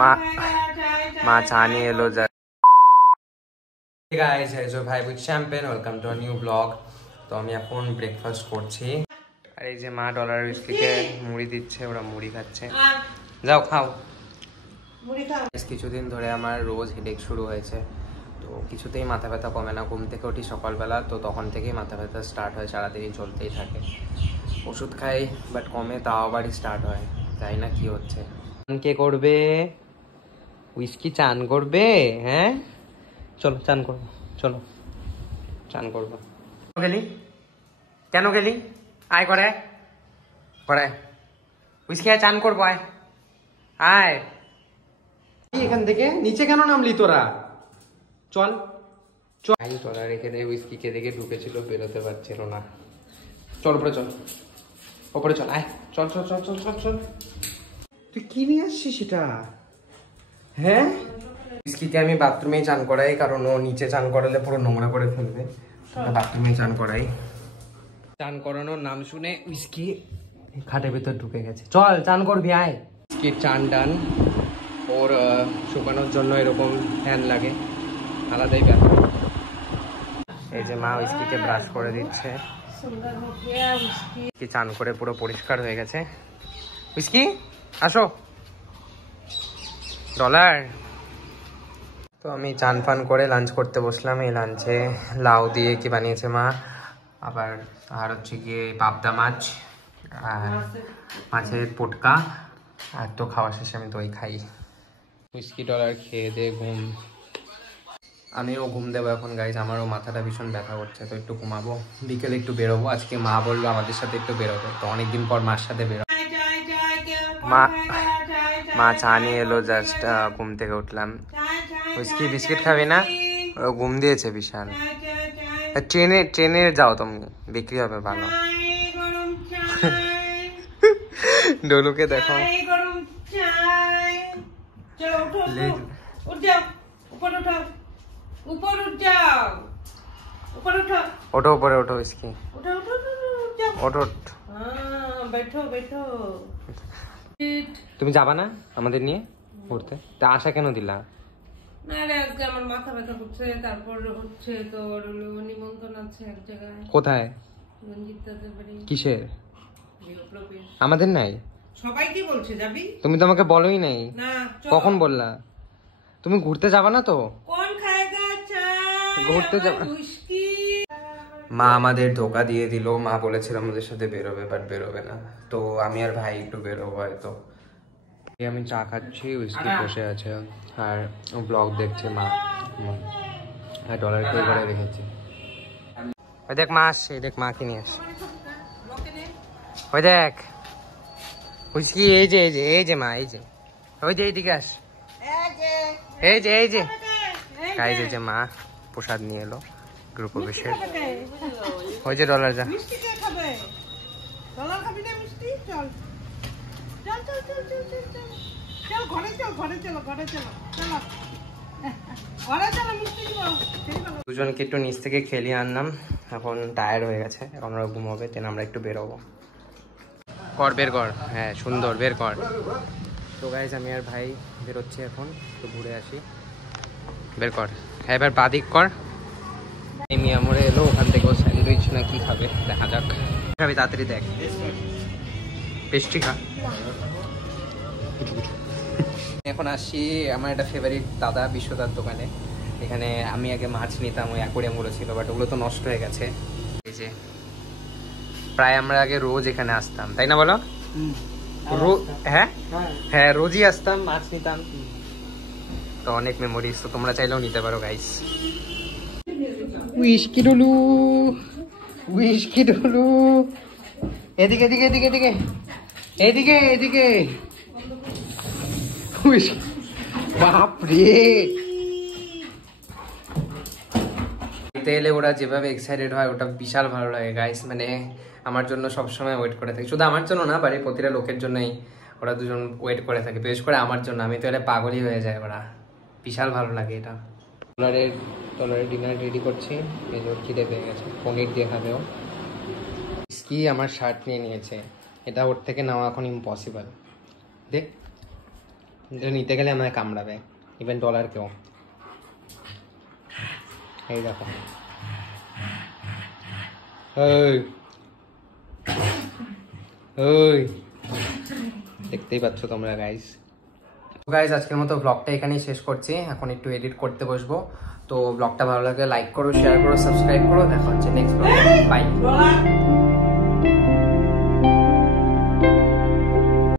মা চা নিয়ে এলো। Hey guys, it's your vibe with champagne. Welcome to a new vlog. তো আমি এখন ব্রেকফাস্ট করছি আর এই যে মা ডলার উইস্কিকে মুড়ি দিচ্ছে, ওরা মুড়ি খাচ্ছে। যাও খাও মুড়ি খাও। কিছুদিন ধরে আমার রোজ হেডেক শুরু হয়েছে, তো কিছুতেই মাথা ব্যথা কমে না। ঘুম থেকে উঠি সকালবেলা, তো তখন থেকেই মাথা ব্যথা স্টার্ট হয়, সারাদিনই চলতেই থাকে। ওষুধ খাই বাট কমে, তাও আবারই স্টার্ট হয়। তাই না কি হচ্ছে? কে করবে? উইস্কি চান করবে? হ্যাঁ চলো চান করবো, চলো চান করবো। গেলি কেন গেলি? আয় করে করে উইস্কি আয়, চান করবো, আয় আয়। এখান থেকে নিচে কেন নামলি তোরা? চল চল। তোরা রেখে দে, উইস্কি কে দেখে ঢুকেছিল, বেরোতে পারছিল না। চল উপরে চল, উপরে চল, আয় চল চল চল চল চল চল। তুই কি নিয়ে আসছিস সেটা? হ্যাঁ উইস্কিকে আমি বাথরুমেই চান করাই, কারণ ও নিচে চান করালে পুরো নোংরা করে ফেলবে। বাথরুমেই চান করাই। চান করানোর নাম শুনে উইস্কি খাটের ভেতর ঢুকে গেছে। চল চান করবি, আয়। উইস্কি চান ডান। ওর শুকানোর জন্য এরকম ফ্যান লাগে, আলাদাই ব্যাপার। এই যে মা উইস্কিকে ব্রাশ করে দিচ্ছে। উইস্কি চান করে পুরো পরিষ্কার হয়ে গেছে। উইস্কি আসো ডলার। তো আমি চান ফান করে লাঞ্চ করতে বসলাম। এই লাঞ্চে লাউ দিয়ে কি বানিয়েছে মা, আবার আর হচ্ছে গিয়ে পাবদা মাছ আর মাছের পটকা। আর তো খাওয়া শেষে আমি দই খাই। উইস্কি ডলার খেয়ে দিয়ে ঘুম। আমিও ঘুম দেবো এখন গাইজ। আমারও মাথাটা ভীষণ ব্যথা করছে, তো একটু ঘুমাবো। বিকেলে একটু বেরোবো। আজকে মা বললো আমাদের সাথে একটু বেরোবে, তো অনেকদিন পর মার সাথে বেরোবো। মা চা নিয়ে এলো, জাস্ট ঘুম থেকে উঠলাম। উইস্কি বিস্কিট খাবি না? ঘুম দিয়েছে বিশাল। ট্রেনে যাও তুমি, বিক্রি হবে ভালো। ডলুকে দেখো, ওঠো উপরে ওঠো। উইস্কি ওঠো। তুমি যাবা না আমাদের নিয়ে ঘুরতে? তা আশা কেন দিলা? না রে, আজকে আমার মাথা ব্যথা করছে। তারপর হচ্ছে তোর নিমন্ত্রণ আছে এক জায়গায়। কোথায়? রঞ্জিত দাদের বাড়ি। কিসের? আমাদের নাই। সবাই কি বলছে যাবি? তুমি তো আমাকে বলোই নাই। না কখন বললা? তুমি ঘুরতে যাবা না তো? কোন খায়গা চা? ঘুরতে যাবা? মা আমাদের ধোকা দিয়ে দিল। মা বলেছিল আমাদের সাথে বেরোবে, বাট বেরোবে না। তো আমি আর ভাই একটু বেরোবো হয়তো। আমি চা খাচ্ছি, উইস্কি বসে আছে আর ব্লগ দেখছে মা। আর ডলার কে করে রেখেছে। ওই দেখ মা আসছে, দেখ মা কে নিয়ে আসছে। ওই দেখ উইস্কি, এই যে এই যে এই যে মা, এই যে ওই যে এইদিকে আস, এই যে এই যে গাইজ, এই যে মা প্রসাদ নিয়ে এলো গ্রুপ অফিসের। ওই যে ডলার যা। দুজনকে একটু নিচ থেকে খেলিয়ে আনলাম। এখন টায়ার্ড হয়ে গেছে, এখন ওরা ঘুমাবে, তেন আমরা একটু বেরোবো। কর বের কর, হ্যাঁ সুন্দর বের কর। তো গাইজ আমি আর ভাই বেরোচ্ছি এখন, একটু ঘুরে আসি। বের কর, হ্যাঁ এবার বাদিক কর। এই মিয়া মোড়ে এলো, ওখান থেকে ও স্যান্ডউইচ না কি খাবে, দেখা যাক। খাবি তাড়াতাড়ি দেখ, পেস্ট্রি খা। এখন আসছি আমার একটা ফেভারিট দাদা বিশ্বদার দোকানে। এখানে আমি আগে মাছ নিতাম, ওই অ্যাকোয়ারিয়ামগুলো ছিল, বাট ওগুলো তো নষ্ট হয়ে গেছে। এই যে প্রায় আমরা আগে রোজ এখানে আসতাম, তাই না বলো? হ্যাঁ হ্যাঁ রোজই আসতাম, মাছ নিতাম। তো অনেক মেমোরিজ, তো তোমরা চাইলেও নিতে পারো guys. Whisky Dolu, whisky Dolu, এদিকে এদিকে এদিকে এদিকে এদিকে এদিকে। বাপরে, এলে ওরা যেভাবে এক্সাইটেড হয় ওটা বিশাল ভালো লাগে গাইস। মানে আমার জন্য সবসময় ওয়েট করে থাকে, শুধু আমার জন্য না, বাড়ির প্রতিটা লোকের জন্যই ওরা দুজন ওয়েট করে থাকে, বিশেষ করে আমার জন্য। আমি তো এলে পাগলই হয়ে যায়, ওরা বিশাল ভালো লাগে এটা। ডলারের ডিনার রেডি করছি, মেজর খিদে পেয়ে গেছে, পনির দিয়ে খাবে ও। কি আমার শার্ট নিয়ে নিয়েছে, এটা ওর থেকে নেওয়া এখন ইম্পসিবল। দেখ নিতে গেলে আমায় কামড়াবে, ইভেন ডলার কেউ। এই দেখো, ওই ওই দেখতেই পাচ্ছ তোমরা গাইস। গাইস আজকের মতো ব্লগটা এখানেই শেষ করছি, এখন একটু এডিট করতে বসবো। তো ব্লগটা ভালো লাগলে লাইক করো, শেয়ার করো, সাবস্ক্রাইব করো। দেখা হচ্ছে নেক্সট ব্লগে, বাই।